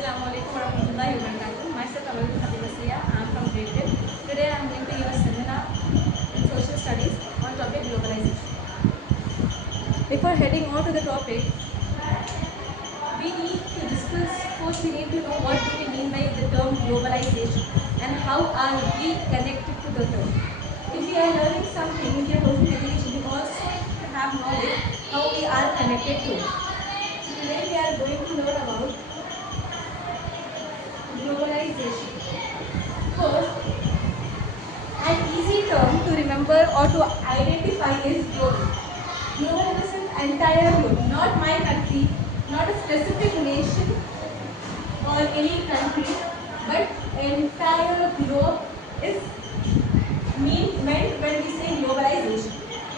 Assalamualaikum warahmatullahi wabarakatuh. Myself Maseeha. I am from grade 10. Today I am going to give a seminar in social studies on topic globalization. Before heading on to the topic, we need to discuss, first we need to know what do we mean by the term globalization and how are we connected to the term. If we are learning something, if we are hosting education, we also have knowledge how we are connected to it. So today we are going to learn about globalization. First, an easy term to remember or to identify is global. Global is an entire globe, not my country, not a specific nation or any country, but entire globe is meant when we say globalization.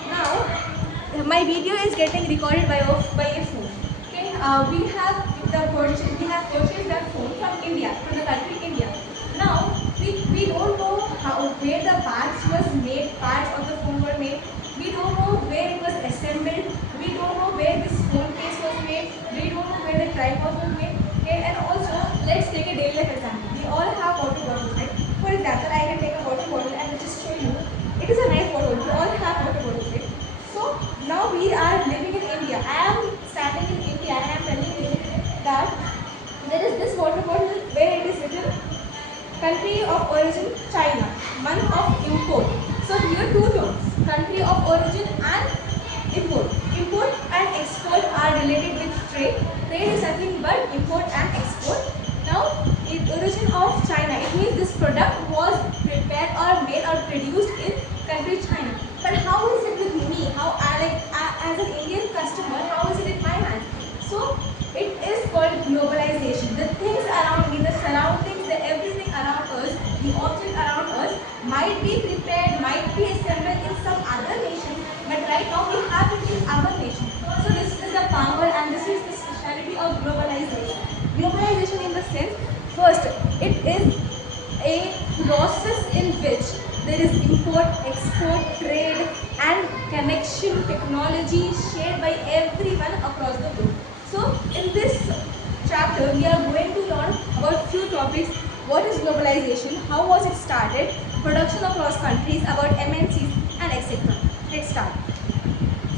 Now, my video is getting recorded by a phone. Okay, we have purchased that phone from India, from the country India. Now we don't know where the parts of the phone were made. We don't know where it was assembled. We don't know where this phone case was made. We don't know where the tripod was made. Okay, and also let's take a daily life example. We all have water bottles, right? For example, I can take a water bottle and just show you. It is a nice bottle. We all have water bottles, right? So now we are living in India. I am standing in India and I am telling you that there is this water bottle where it is written country of origin China, month of import. So here two terms, country of origin and import. Import and export are related with trade. Trade is nothing but import and export. Now, origin of China, it means this product was prepared or made or produced in country China. But how is it with me? How as an Indian customer, how is it in my hands? So it is called globalization. The things around me, the surroundings, everything around us, the object around us might be prepared, might be assembled in some other nation, but right now we have it in our nation. So this is the power and this is the speciality of globalization. Globalization in the sense, first, it is a process in which there is import, export, trade and connection technology shared by everyone across the globe. So in this chapter, we are going to learn about few topics. What is globalization? How was it started? Production across countries, about MNCs and etc. Let's start.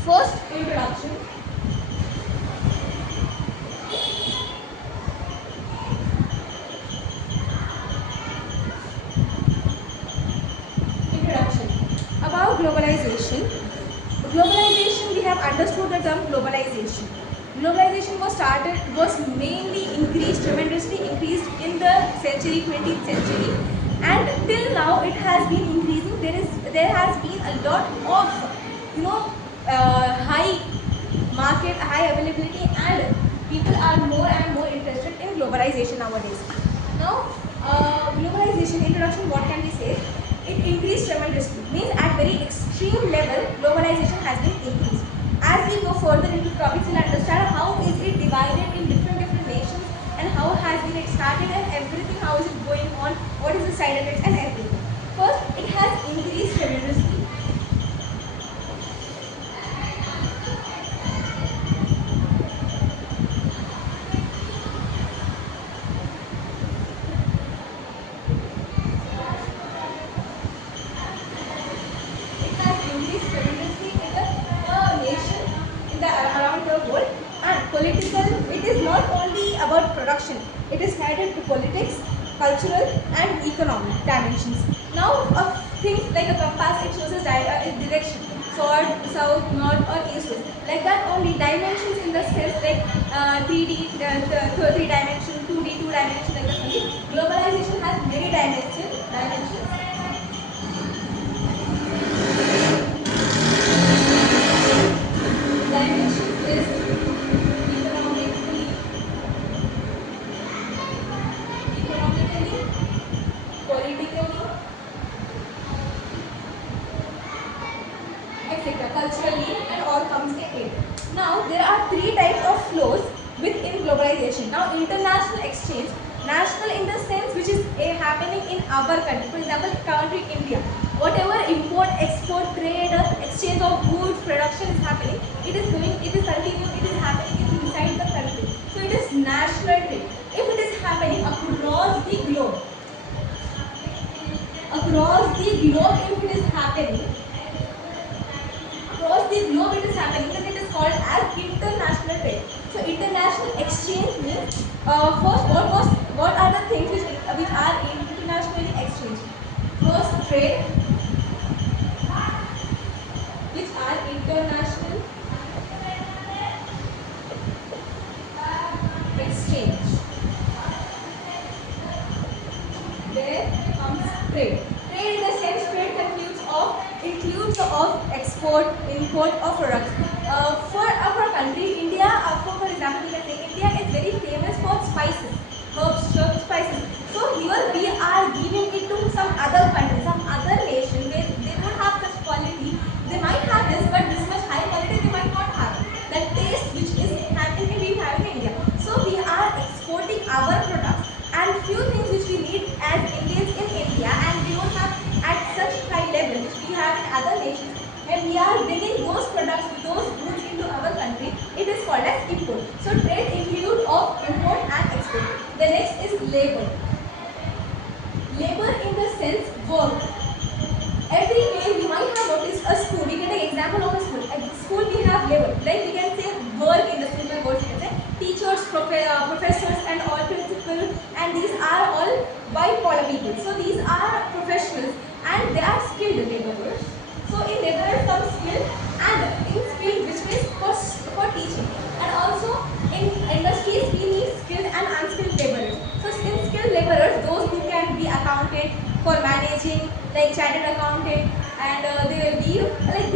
First, introduction. Introduction. About globalization. Globalization, we have understood the term globalization. Globalization was mainly tremendously increased in the 20th century, and till now it has been increasing. There has been a lot of high market, high availability, and people are more and more interested in globalization nowadays. Now, globalization introduction. What can we say? It increased tremendously. Means at very extreme level, globalization has been increased. As we go further into topics, we'll understand how is it divided in different nations and how has been it started and everything, how is it going on, what is the side effects and everything. First, it has increased tremendously. Around the world, and political, it is not only about production, it is headed to politics, cultural and economic dimensions. Now things like a compass, it shows us direction, south, north or east, like that. Only dimensions in the sense like 3D, 3 dimension, 2D, 2 dimension, like that only. Globalization has many dimensions. Dimensions is economically, politically, etc. culturally, and all comes in it. Now there are 3 types of flows within globalization. Now international exchange, national in the sense which is happening in our country. For example, country India. Whatever import, export, trade, exchange of goods, production is happening, it is continuing, it is happening inside the country. So it is national trade. If it is happening globe if it is happening, across the globe it is happening, then it is called as international trade. So international exchange means first what are the things which are internationally exchanged? First trade, which are international exchange. There comes trade. Trade in the sense trade includes of export, import of products. For our country, India, for example, we can say India is very famous for spices, herbs, spices. So here we are giving it to some other country, some other nation where they don't have such quality. They might have this, but this much high quality they might not have. That taste which is having we have in India. So we are exporting our products and few things which we need as Indians in India and we don't have at such high level which we have in other nations, and we are bringing those products, those goods into our country. It is called as import. So trade includes of import and export. The next is labor. Labor in the sense work. Everywhere we might have noticed a school. We can take example of a school. At school we have labor. Like we can say work in the simple words. We can say teachers, professors, and all principal. And these are all white collar people. So these are professionals, and they are skilled laborers. So in labor comes skill, and in skill which means for teaching, and also in industries we need skilled and unskilled laborers. So in skilled laborers, those who can be accountant, for managing, like chartered accountant, and they will be like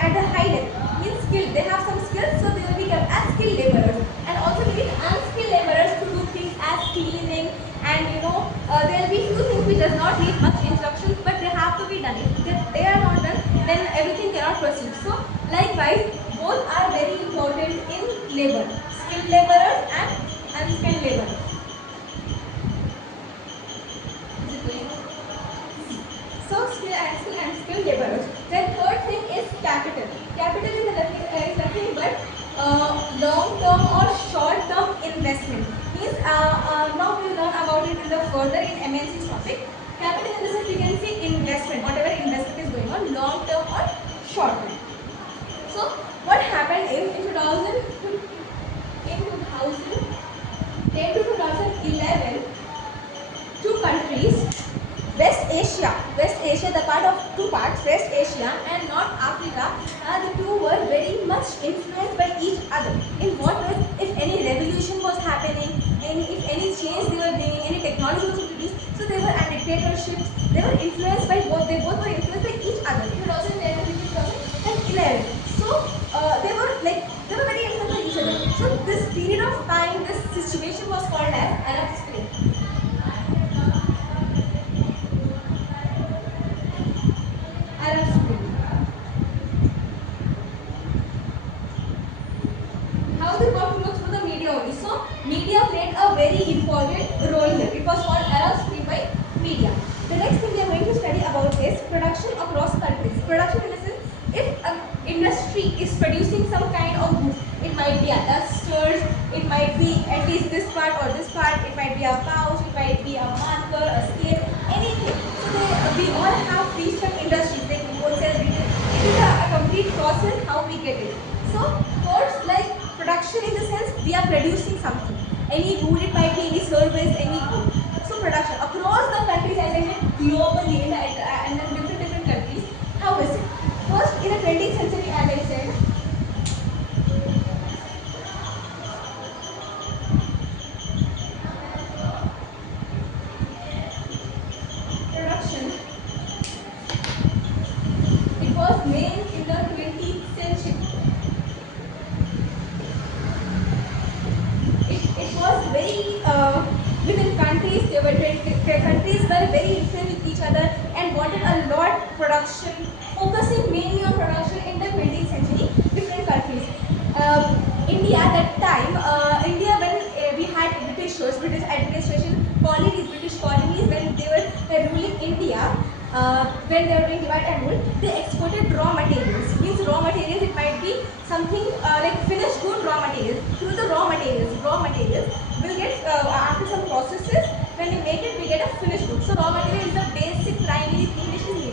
at the high level. Means skilled, they have some skills, so they will be kept as skilled laborers. And also we need unskilled laborers to do things as cleaning, and there will be few things which does not need much instructions, but they have to be done. If they are not done, then everything cannot proceed. So likewise, both are very important in labor, skilled laborers and unskilled laborers. So skill and skilled laborers. Then third thing is capital. Capital is nothing but long-term or short-term investment. Means now we will learn about it in the further in MNC topic. Capital in the sense we can say investment, whatever investment is going on, long-term or short-term. So what happened in 2010 to 2011, two countries, West Asia, the part of two parts, West Asia and North Africa, the two were very much influenced by each other. In what way? If any revolution was happening, if any change they were bringing, any technology was introduced, so they were at dictatorships. They were influenced by both. They both were influenced by each other. 2011 to 2011. So they were very influenced by each other. So this period of time, this situation was called as Arab Spring. Arab Spring. How they got to know through the media only. So media played a very important role here. It was called Arab Spring by media. The next thing we are going to study about is production across countries. Production in the sense, if an industry is producing some kind of goods, it might be a dusters, it might be at least this part or this part, it might be a pouch, it might be a marker, a scale, anything. So we all have these from industries like wholesale, retail. It is a complete process how we get it. So first, like production in the sense we are producing something. Any good, it might be any service, any good. So production across the countries, as I said, globally and then different countries. How is it? First, in the 20th century, as I said, production, it was made in the 20th century. It was very within countries. Countries were very influenced with each other and wanted a lot production, focusing mainly on production in the 20th century. Different countries. India that time, India when we had British administration colonies, British colonies when they were ruling India. When they were doing divide and rule, they exported raw materials. Means raw materials, it might be something like finished good raw materials. Through the raw materials will get after some processes. When we make it, we get a finished good. So raw material is the basic primary thing which is needed.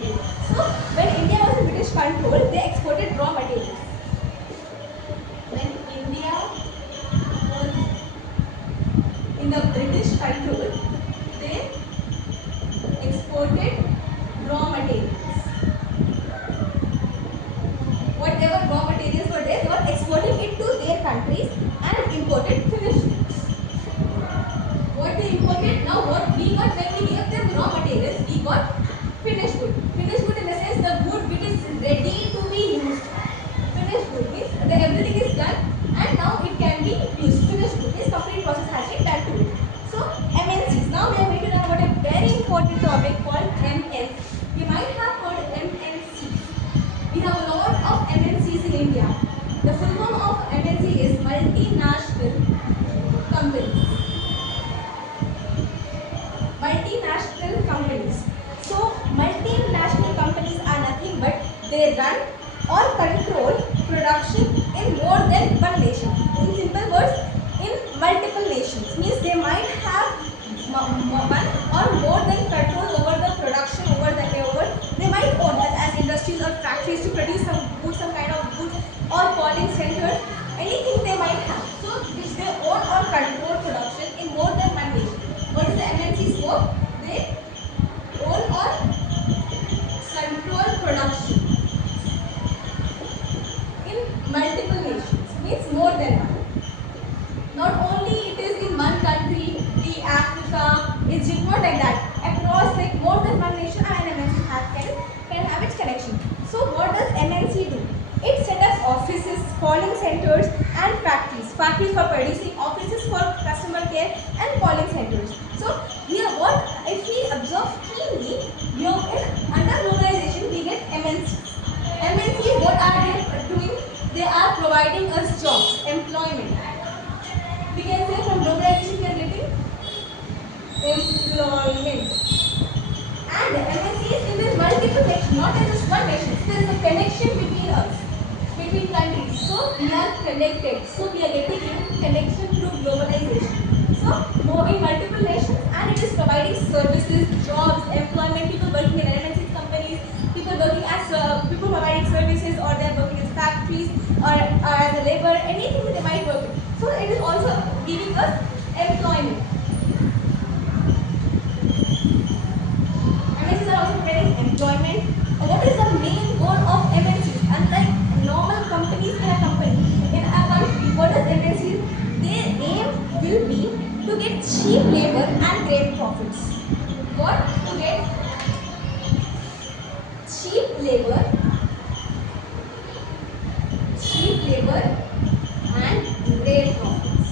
the British control, they exported raw materials. Whatever raw materials were there, they were exporting it to their countries and imported finished goods. What they imported, now what we got when we gave them raw materials, we got finished good. Finished good in the sense the good which is ready to be used. Finished good means everything is done and now it can be used. Finished good means complete process has been done to it. So MNCs. Now we are going to learn about a very important topic called MNC. You might have heard MNCs. We have a lot of MNCs in India. The full form of MNC is multinational companies. Multinational companies. So multinational companies are nothing but they run or control production in more than one nation. In simple words, in multiple nations. Means they might have one or more than control over the production over the over. They might own as industries or factories to produce some goods, some kind of goods or calling centers. Anything they might have. So which they own or control production in more than one nation. What is the MNC's work? They own or control production in multiple nations, means more than one. Not only it is in one country, the Africa, Egypt, not like that. Across like more than one nation, and MNC can have its connection. So what does MNC do? It sets up offices, calling centers, and factories. Factories for producing, offices for customer care, and calling centers. So here, what if we observe keenly, under globalization we get MNC. MNCs, what are they doing? They are providing us jobs, employment. We can say from globalization we are getting employment. And MNCs in this multiple nations, not in just one nation. There is a connection between us, between countries. So we are connected. So we are getting connection through globalization. So more in multiple nations, and it is providing services, jobs, employment. People working in MNC companies, people working as people providing services, or they are working in factories or as a labor, anything they might work in. So it is also giving us employment. MNCs are also providing employment. What is the main goal of MNCs? Unlike normal companies in a company, what does MNCs? Their aim will be to get cheap labor and great profits. What? To get cheap labor and great profits.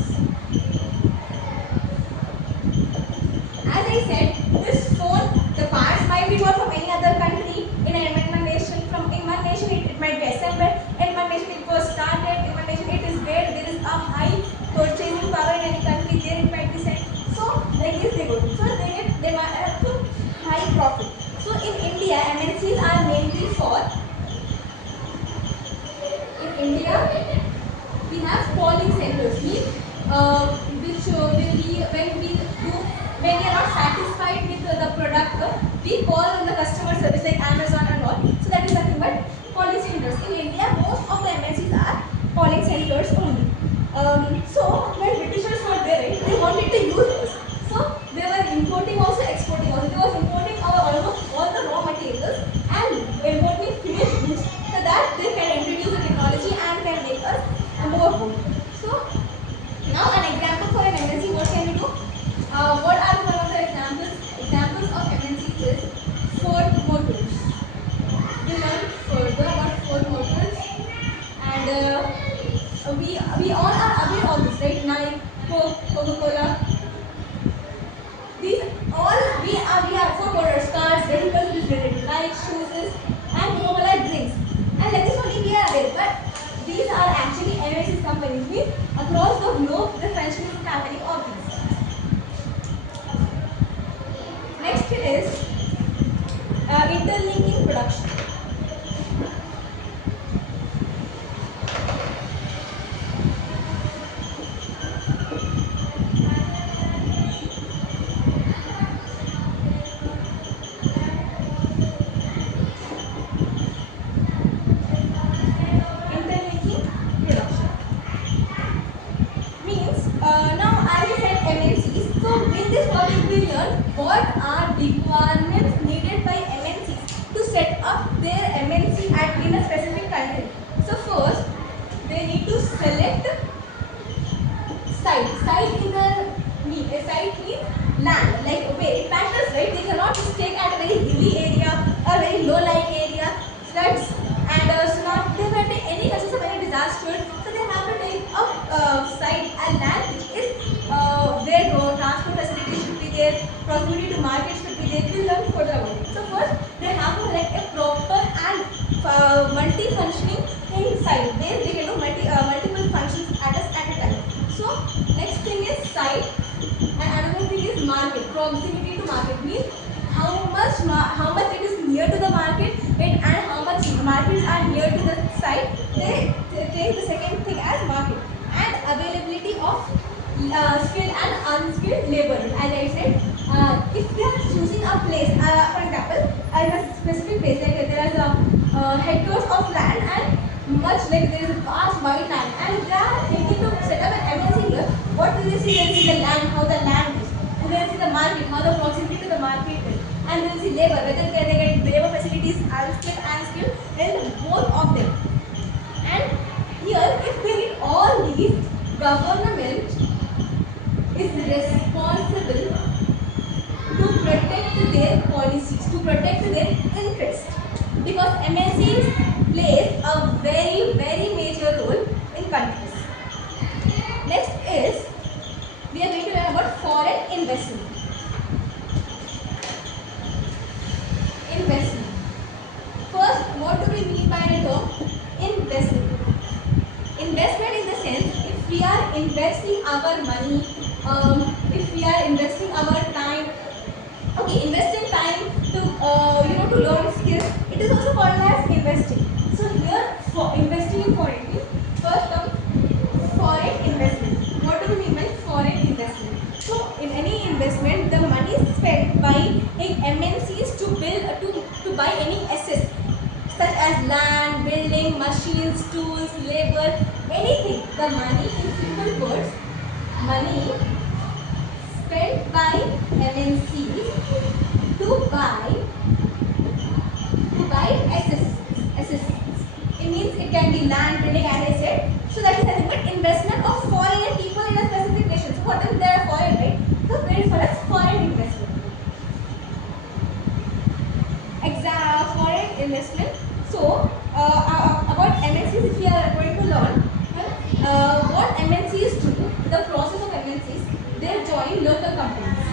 As I said, this phone, the parts might be bought from any other country. In one nation, in one nation it might be assembled. In one nation it was started. In one nation it is where there is a high purchasing power in any country. There it might be sent. So like this they go. So they might have to high profit. So in India, MNCs are mainly for. In India, we have calling centers, which will be when we are not satisfied with the product, we call on the customer service like Amazon and all. So that is nothing but calling centers. In India, most of the MNCs are calling centers only. So when Britishers were there, right, they wanted to use us. So they were importing also, exporting also. They was importing almost all the raw materials and importing finished goods, so that they can introduce the technology and can make us more good. So now an example for an MNC, what can we do? What are one of the examples? Examples of MNCs is Ford Motors. We learn further about Ford Motors, and we all are aware of this, right? Nike, Coke, Coca-Cola. These all we are Ford Motors, cars, vehicles is related to Nike, shoes, and Coca-Cola drinks. And like this only we are aware, but these are actually MNC companies. Means across the globe the functioning is happening of these. Next is interlinking production. Interlinking production means now as I said MNCs. So will learn what are requirements needed by MNCs to set up their MNC at in a specific country. So first, they need to select site. Site in a site means land. Like okay, it matters, right? They cannot just take at a very hilly area or very low-lying area, floods and tsunami. They can take any causes of any disaster. So they have to take a site and land which is where transport facilities should be there, proximity to market should be there. We will learn further about it. So first, they have to select a proper and multi-functioning thing site. There they can do multiple functions at a time. So next thing is site, and another thing is market. Proximity to market means how much it is near to the market and how much markets are near to the site. They take the second thing as market, and availability of skilled and unskilled labor. As I said, if we are choosing a place, for example, in a specific place, like there is a hectares of land and much like there is a vast wide land, and they are thinking to set up an MNC here. What do they see? They see the land, how the land is. And they see the market, how the proximity to the market is. And they see labor, whether they get labor facilities, unskilled, and both of them. And here, if we need all these, government is responsible to protect their policies, to protect their interest, because MNCs plays a very major role in countries. Next is we are going to learn about foreign investment. Investment. First, what do we mean by the term investment? Investment in the sense, if we are investing our money, if we are investing our time, okay, investing time to to learn skills, it is also called as investing. So here, for investing in foreign means, first comes foreign investment. What do we mean by foreign investment? So in any investment, the money is spent by MNCs to build to buy any assets such as land, building, machines, tools, labor, anything. The money, in simple words, money spent by MNCs to buy assets. It means it can be land, building, and I said. So that is nothing but investment of foreign people in a specific nation. So for them they are foreign, right? So very for us foreign investment. Foreign investment. So about MNCs, if we are going to learn what MNCs do, the process of MNCs, they join local companies.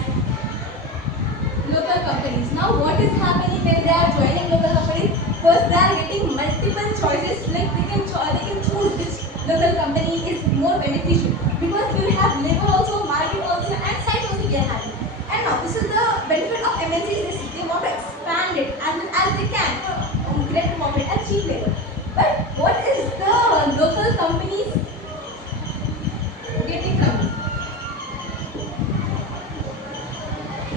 Local companies. Now what is happening when they are joining local companies? First, they are getting multiple choices. Like they can choose which local company is more beneficial, because you have labor also, market also, and site also they are having. And now this is the benefit of MNCs. They want to expand it as much as they can for greater profit and cheap labor. But what is the local companies getting from it?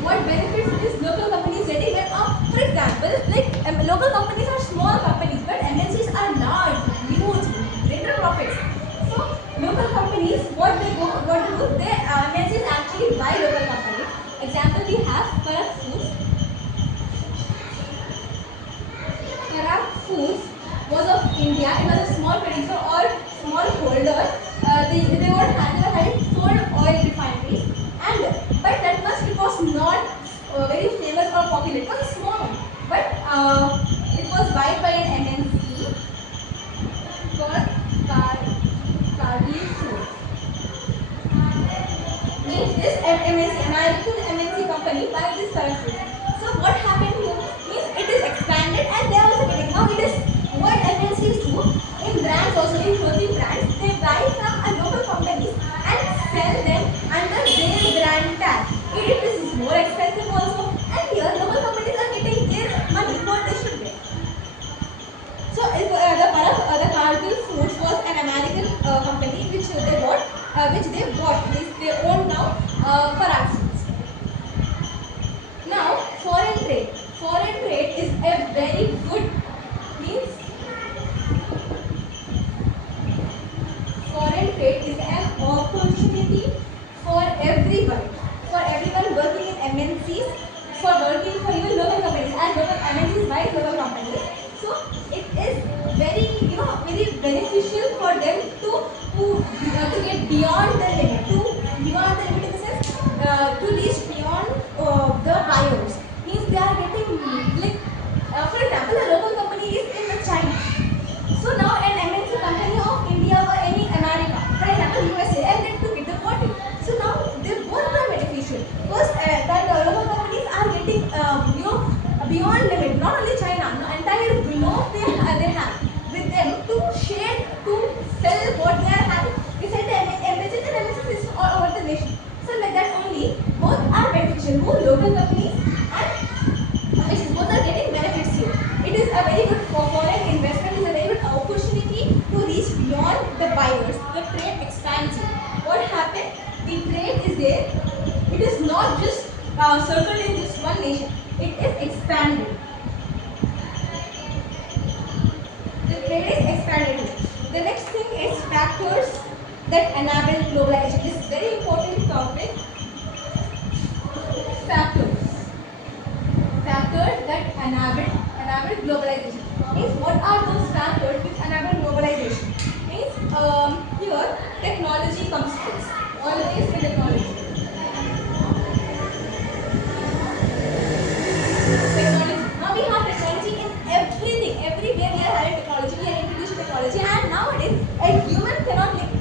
What benefits this local companies getting? When, for example, like local companies are small companies, but MNCs are large, huge, greater profits. So local companies, what to do? They MNCs actually buy local companies. Example, we have Parak Foods. Parak Foods was of India. It was a small producer or small holder. They were having 4 oil refineries, and but that much it was not very famous or popular. It was a small one, but it was bought by an MNC called Cargill Foods. Means this MNC, American MNC company buy this Parak Foods. So what happened here means it is expanded, and they are also getting, now it is what MNCs do in brands also, in clothing brands, they buy from a local companies and sell them under their brand tag. It is more expensive also, and here local companies are getting their money what they should get. So the Cargill Foods was an American company which they bought. They own now Parak Foods. Now foreign trade. Foreign trade is a very good means. Foreign trade is an opportunity for everyone working in beyond the limit. Beyond the limit in the sense to reach beyond the buyers. Means they are getting like for example, a local company is in China. So now an MNC company of India or any America, for example USA, and they took it, they bought it. So now they both are beneficial. First, that local companies are getting beyond limit. Not only China, no, entire globe they have with them to share to sell what they are having. We said the embassies and MNCs is all over the nation. So like that only, both are beneficial. Both local companies and both are getting benefits here. It is a very good foreign investment, is a very good opportunity to reach beyond the buyers. The trade expands here. What happened? The trade is there. It is not just circled in just one nation. It is expanded. The trade is expanded here. The next thing is factors that enable globalization. This is very important topic. Factors that enable globalization. Means what are those factors which enable globalization? Means here technology comes first. Always in technology. Now we have technology in everything. Everywhere we are having technology. We are introducing technology, and nowadays a human cannot live.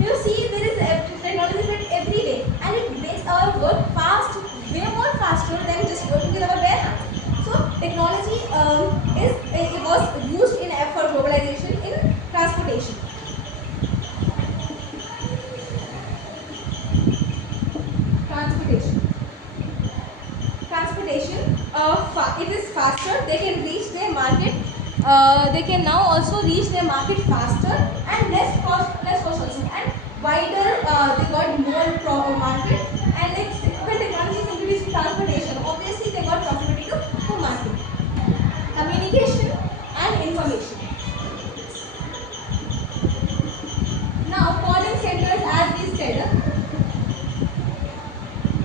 You see, there is technology every day, and it makes our work fast, way more faster than just working with our bare hands. So technology it was used in for globalization in transportation. Transportation. It is faster. They can reach their market. They can now also reach their market faster and less cost also, and wider. They got more market, and like when technology is introduced in transportation, obviously they got possibility to market. Communication and information. Now calling centers, as we said,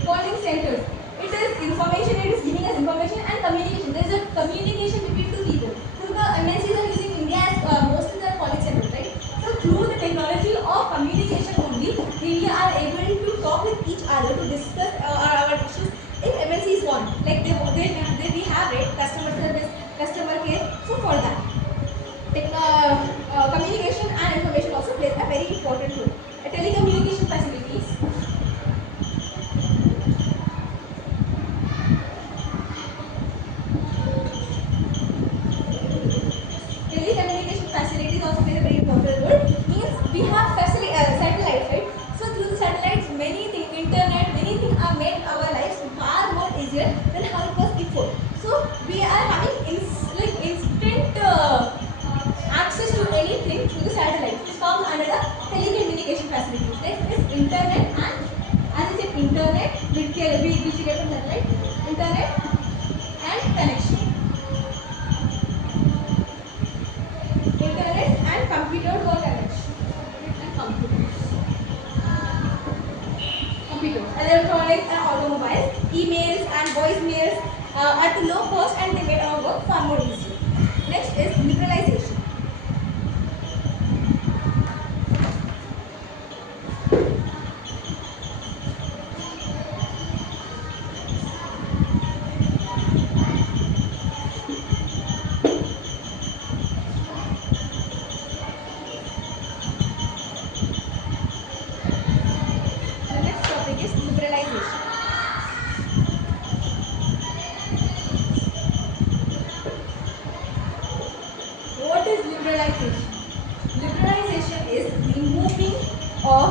calling centers. It is information, it is giving us information and communication. There is a communication between two people. Through the MNCs are using India as mostly their calling centers, right? So through the technology of communication only, we are able to talk with each other to discuss our issues. If MNCs want, like we have it, customer service, customer care. So for that, communication and information also plays a very important role. Telecommunication facilities. Telecommunication facilities also play a very important role. Means we have satellites, right? So through the satellites, many things, internet, many things are made our lives far more easier than how it was before. So we are having instant access to anything through the satellites, which comes under the telecommunication facilities. Next is internet, and as I said, internet, which we get from satellite, internet and connection. Internet and computers or connection. And computers, electronics and automobiles, emails and voicemails at low cost, and they made our work far more easier. Next is liberalization. The next topic is liberalization. What is liberalization? Liberalization is removing of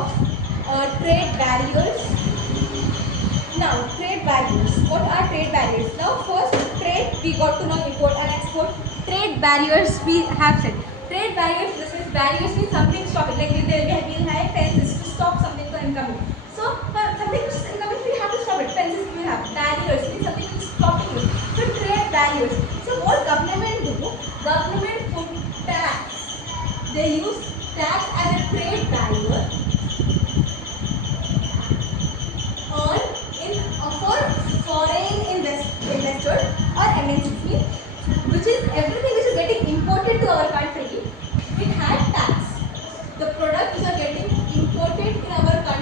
trade barriers. Now, trade barriers. What are trade barriers? Now, first trade, we got to know import and export. Trade barriers we have said. Trade barriers, this is barriers means something stopping. Like we'll have fences to stop something from incoming. So, for something which is incoming, we have to stop it. Fences we will have. Barriers means something which is stopping you. So, trade barriers. So, what government do? Government put tax. They use tax as a trade barrier on for foreign investors or MNCs, which is everything which is getting imported to our country. It had tax. The products which are getting imported in our country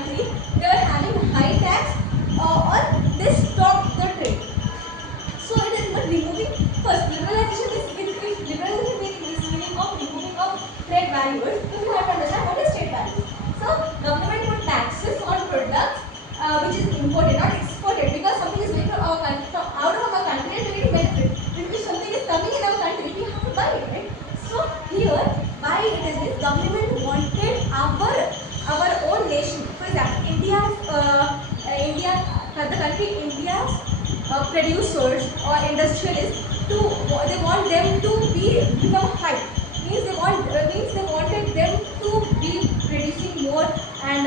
which is imported, not exported, because something is going to our country, from out of our country, and we need to benefit. If something is coming in our country, we have to buy it, right? So here, why it is this? Government wanted our own nation. For example, the country India's producers or industrialists, they want them to become high. Means they wanted them to be producing more and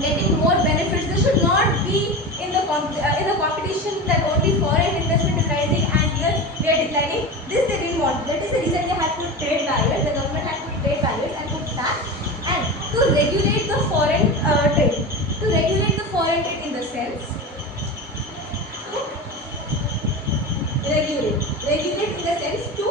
getting more benefits. They should not be in the competition that only foreign investment is rising and here we are declining. This they didn't want. That is the reason they had put trade barriers. The government had put trade barriers and put tax and to regulate the foreign trade. To regulate the foreign trade in the sense regulate in the sense to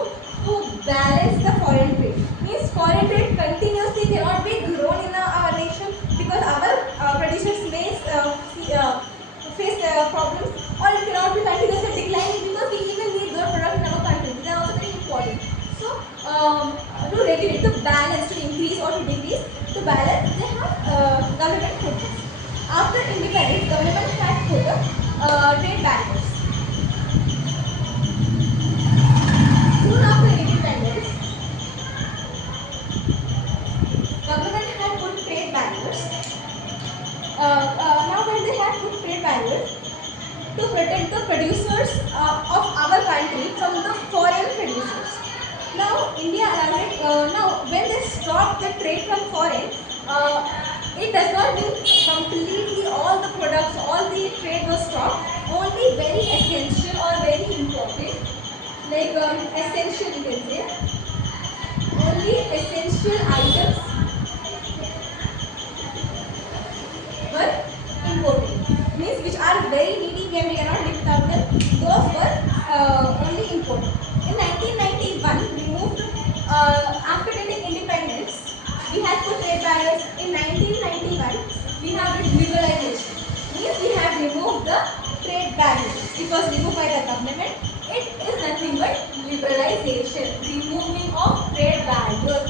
balance the foreign trade. Means foreign trade continuously cannot be grown in our nation because our producers may face problems, or it cannot be continuously declining because we even need those products in our country. These are also very important. So to regulate, to balance, to increase or to decrease, to balance, they have government put this. After independence, government had put trade barriers. Soon after independence, government had put trade barriers. Now when they had put trade barriers to protect the producers of our country from the foreign producers. Now now when they stop the trade from foreign, it does not mean completely all the products, all the trade was stopped. Only very essential or very important, like essential you can say, only essential items were imported. Means which are very needy and we cannot live without them. Those were only imported. In 1991, we moved after getting independence. We had put trade barriers. In 1991, we have this liberalization. Means we have removed the trade barriers. It was removed by the government. It is nothing but liberalization, removing of trade barriers.